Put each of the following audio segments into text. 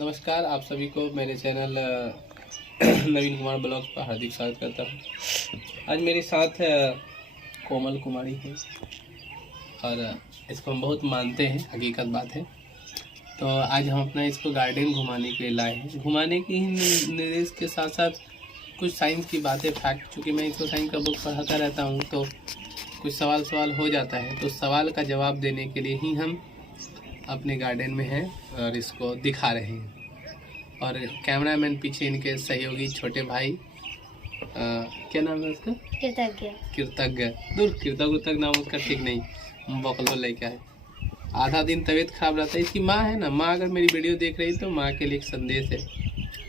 नमस्कार, आप सभी को मेरे चैनल नवीन कुमार ब्लॉग्स पर हार्दिक स्वागत करता हूँ। आज मेरे साथ कोमल कुमारी है और इसको हम बहुत मानते हैं, हकीकत बात है। तो आज हम अपना इसको गार्डन घुमाने के लिए लाए हैं। घुमाने के ही निर्देश के साथ साथ कुछ साइंस की बातें, फैक्ट, चूँकि मैं इसको साइंस का बुक पढ़ाता रहता हूँ तो कुछ सवाल हो जाता है, तो सवाल का जवाब देने के लिए ही हम अपने गार्डन में हैं और इसको दिखा रहे हैं। और कैमरामैन पीछे इनके सहयोगी छोटे भाई, क्या नाम है उसका? कृतज्ञ। दूर कृतज्ञ नाम उसका ठीक नहीं, बकलो लेके आए। आधा दिन तबीयत खराब रहता है। इसकी माँ है ना, माँ अगर मेरी वीडियो देख रही तो माँ के लिए एक संदेश है।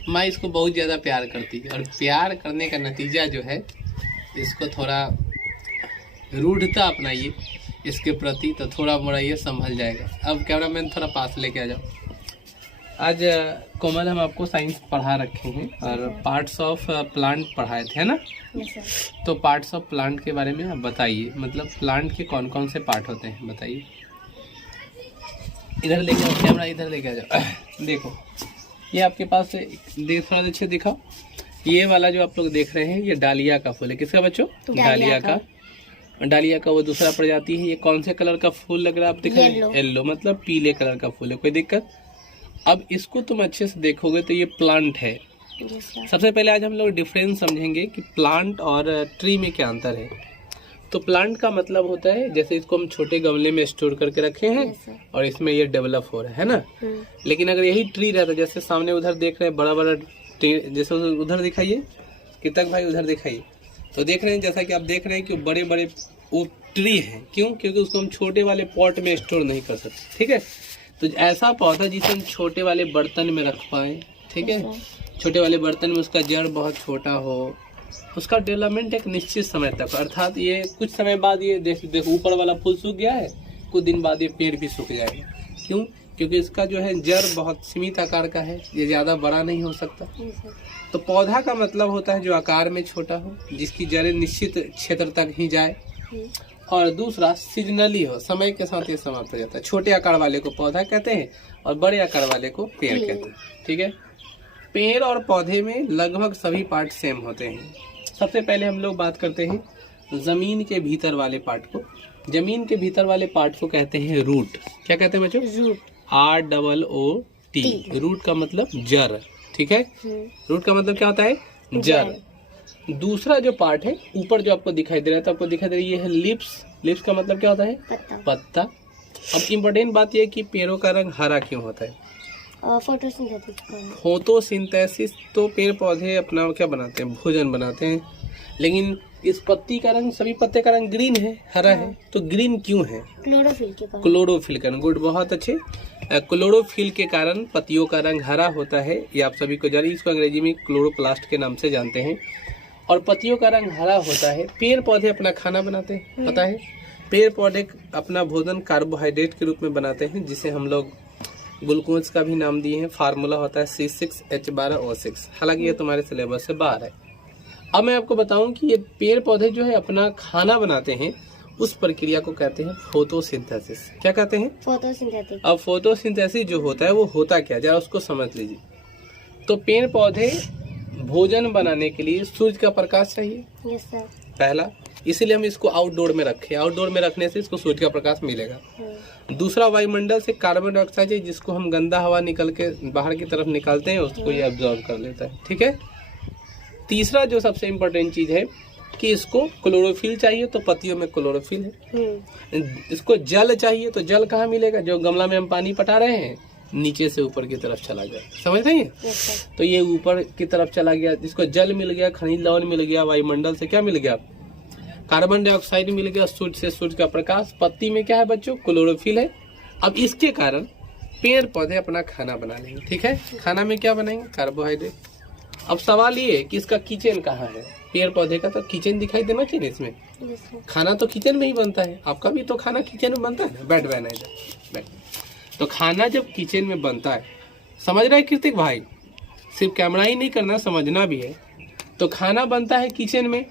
माँ इसको बहुत ज़्यादा प्यार करती है और प्यार करने का नतीजा जो है, इसको थोड़ा रूढ़ता अपनाइए इसके प्रति, तो थोड़ा मोड़ा ये संभल जाएगा। अब कैमरामैन थोड़ा पास लेके आ जाओ। आज कोमल हम आपको साइंस पढ़ा रखे हैं और पार्ट्स ऑफ प्लांट पढ़ाए थे, है ना? तो पार्ट्स ऑफ प्लांट के बारे में आप बताइए, मतलब प्लांट के कौन कौन से पार्ट होते हैं बताइए। इधर लेके आओ कैमरा, इधर लेके आ जाओ। देखो ये आपके पास देख, थोड़ा अच्छे दिखाओ। ये वाला जो आप लोग देख रहे हैं ये डालिया का फूल है। किसका बच्चों? डालिया का। डालिया का वो दूसरा प्रजाति है। ये कौन से कलर का फूल लग रहा है आप दिख रहे हैं? येलो, मतलब पीले कलर का फूल है। कोई दिक्कत? अब इसको तुम अच्छे से देखोगे तो ये प्लांट है। सबसे पहले आज हम लोग डिफरेंस समझेंगे कि प्लांट और ट्री में क्या अंतर है। तो प्लांट का मतलब होता है, जैसे इसको हम छोटे गमले में स्टोर करके रखे हैं और इसमें ये डेवलप हो रहा है ना। लेकिन अगर यही ट्री रहता, जैसे सामने उधर देख रहे हैं बड़ा बड़ा ट्री, जैसे उधर दिखाइए कृतक भाई, उधर दिखाइए, तो देख रहे हैं जैसा कि आप देख रहे हैं कि बड़े बड़े वो ट्री हैं। क्यों? क्योंकि उसको हम छोटे वाले पॉट में स्टोर नहीं कर सकते। ठीक है, तो ऐसा पौधा जिसे हम छोटे वाले बर्तन में रख पाए, ठीक है, छोटे वाले बर्तन में उसका जड़ बहुत छोटा हो, उसका डेवलपमेंट एक निश्चित समय तक, अर्थात ये कुछ समय बाद ये देखो ऊपर वाला फूल सूख गया है, कुछ दिन बाद ये पेड़ भी सूख जाएगा। क्यों? क्योंकि इसका जो है जड़ बहुत सीमित आकार का है, ये ज़्यादा बड़ा नहीं हो सकता। तो पौधा का मतलब होता है जो आकार में छोटा हो, जिसकी जड़ें निश्चित क्षेत्र तक ही जाए, और दूसरा सीजनली हो, समय के साथ ये समाप्त हो जाता है। छोटे आकार वाले को पौधा कहते हैं और बड़े आकार वाले को पेड़ कहते हैं। ठीक है, पेड़ और पौधे में लगभग सभी पार्ट सेम होते हैं। सबसे पहले हम लोग बात करते हैं जमीन के भीतर वाले पार्ट को। जमीन के भीतर वाले पार्ट को कहते हैं रूट। क्या कहते हैं बच्चों? रूट। ROOT। रूट का मतलब जड़। ठीक है, रूट का मतलब क्या होता है? जड़। दूसरा जो पार्ट है ऊपर जो आपको दिखाई दे रहा है, तो आपको दिखाई दे रही है लिप्स। लिप्स का मतलब क्या होता है? पत्ता। अब इम्पोर्टेंट बात यह कि पेड़ों का रंग हरा क्यों होता है? फोटोसिंथेसिस। तो पेड़ पौधे अपना क्या बनाते हैं? भोजन बनाते हैं। लेकिन इस पत्ती का रंग, सभी पत्ते का रंग ग्रीन है, हरा है। तो ग्रीन क्यों है? क्लोरोफिल के कारण। गुड, बहुत अच्छे। क्लोरोफिल के कारण पत्तियों का रंग हरा होता है। ये आप सभी को जानिए, इसको अंग्रेजी में क्लोरोप्लास्ट के नाम से जानते हैं। और पत्तियों का रंग हरा होता है। पेड़ पौधे अपना खाना बनाते हैं, पता है? पेड़ पौधे अपना भोजन कार्बोहाइड्रेट के रूप में बनाते हैं, जिसे हम लोग ग्लूकोज का भी नाम दिए हैं। फार्मूला होता है C6H12O6। हालांकि ये तुम्हारे सिलेबस से बाहर है। अब मैं आपको बताऊं कि ये पेड़ पौधे जो है अपना खाना बनाते हैं, उस प्रक्रिया को कहते हैं फोटोसिंथेसिस। क्या कहते हैं? फोटोसिंथेसिस। अब फोटोसिंथेसिस जो होता है वो होता क्या, जरा उसको समझ लीजिए। तो पेड़ पौधे भोजन बनाने के लिए सूर्य का प्रकाश चाहिए। Yes sir. पहला, इसीलिए हम इसको आउटडोर में रखे। आउटडोर में रखने से इसको सूर्य का प्रकाश मिलेगा। दूसरा, वायुमंडल से कार्बन डाइऑक्साइड है, जिसको हम गंदा हवा निकल के बाहर की तरफ निकालते हैं, उसको ये एब्जॉर्ब कर लेता है। ठीक है। तीसरा जो सबसे इम्पोर्टेंट चीज है कि इसको क्लोरोफिल चाहिए, तो पत्तियों में क्लोरोफिल है। इसको जल चाहिए, तो जल कहाँ मिलेगा? जो गमला में हम पानी पटा रहे हैं, नीचे से ऊपर की तरफ चला गया। समझ रही है? तो ये ऊपर की तरफ चला गया, जिसको जल मिल गया, खनिज लवण मिल गया, वायुमंडल से क्या मिल गया? कार्बन डाइऑक्साइड मिल गया, सूर्य से सूर्य का प्रकाश। पत्ती में क्या है बच्चों? क्लोरोफिल है। अब इसके कारण पेड़ पौधे अपना खाना बना लेंगे। ठीक है, खाना में क्या बनाएंगे? कार्बोहाइड्रेट। अब सवाल ये कि इसका किचन कहाँ है? पेड़ पौधे का तो किचन दिखाई देना चाहिए इसमें। खाना तो किचन में ही बनता है। आपका भी तो खाना किचन में बनता है ना। बैठ बहना इधर बैठ। तो खाना जब किचन में बनता है, समझ रहा है कृतिक भाई? सिर्फ कैमरा ही नहीं करना, समझना भी है। तो खाना बनता है किचन में,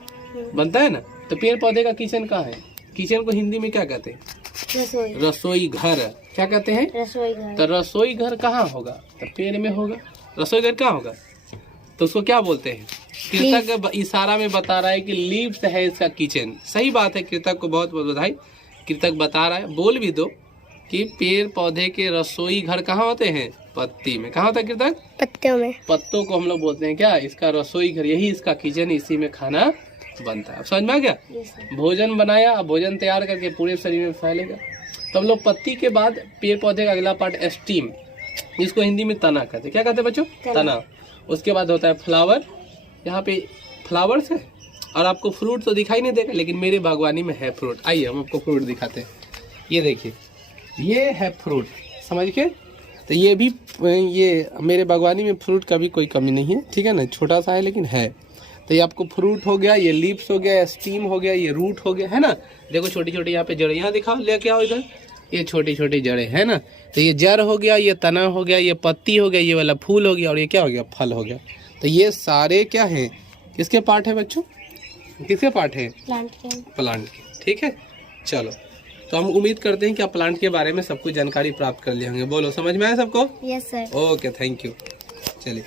बनता है ना। तो पेड़ पौधे का किचन कहाँ है? किचन को हिंदी में क्या कहते हैं? रसोई घर। क्या कहते हैं? रसोई घर। तो रसोई घर कहाँ होगा? तो पेड़ में होगा। रसोई घर कहाँ होगा? तो उसको क्या बोलते हैं? कृतक इशारा में बता रहा है कि लीव्स है इसका किचन। सही बात है, कृतक को बहुत बहुत बधाई। कृतक बता रहा है, बोल भी दो कि पेड़ पौधे के रसोई घर कहाँ होते हैं? पत्ती में। कहाँ होता है कृतक? पत्तों में। पत्तों को हम लोग बोलते हैं क्या? इसका रसोई घर, यही इसका किचन, इसी में खाना बनता है। अब समझ में आ गया? भोजन बनाया, अब भोजन तैयार करके पूरे शरीर में फैलेगा। तो हम लोग पत्ती के बाद पेड़ पौधे का अगला पार्ट स्टीम, इसको हिंदी में तना कहते हैं। क्या कहते हैं बच्चों? तना। उसके बाद होता है फ्लावर। यहाँ पे फ्लावर्स है और आपको फ्रूट तो दिखाई नहीं देगा, लेकिन मेरे बागवानी में है फ्रूट। आइए हम आपको फ्रूट दिखाते हैं। ये देखिए, ये है फ्रूट, समझ के। तो ये भी, ये मेरे बागवानी में फ्रूट का भी कोई कमी नहीं है, ठीक है ना। छोटा सा है लेकिन है। तो ये आपको फ्रूट हो गया, ये लीव्स हो गया, स्टीम हो गया, ये रूट हो गया, है ना। देखो छोटी छोटी यहाँ पे जड़ें, यहाँ दिखाओ, लेके आओ इधर। ये छोटी छोटी जड़ें है ना। तो ये जड़ हो गया, ये तना हो गया, ये पत्ती हो गया, ये वाला फूल हो गया, और ये क्या हो गया? फल हो गया। तो ये सारे क्या हैं? किसके पार्ट है बच्चों? किसके पार्ट है? प्लांट के। प्लांट के, ठीक है। चलो, तो हम उम्मीद करते हैं कि आप प्लांट के बारे में सब कुछ जानकारी प्राप्त कर लिए होंगे। बोलो, समझ में आया सबको? Yes sir. Okay, thank you. चलिए।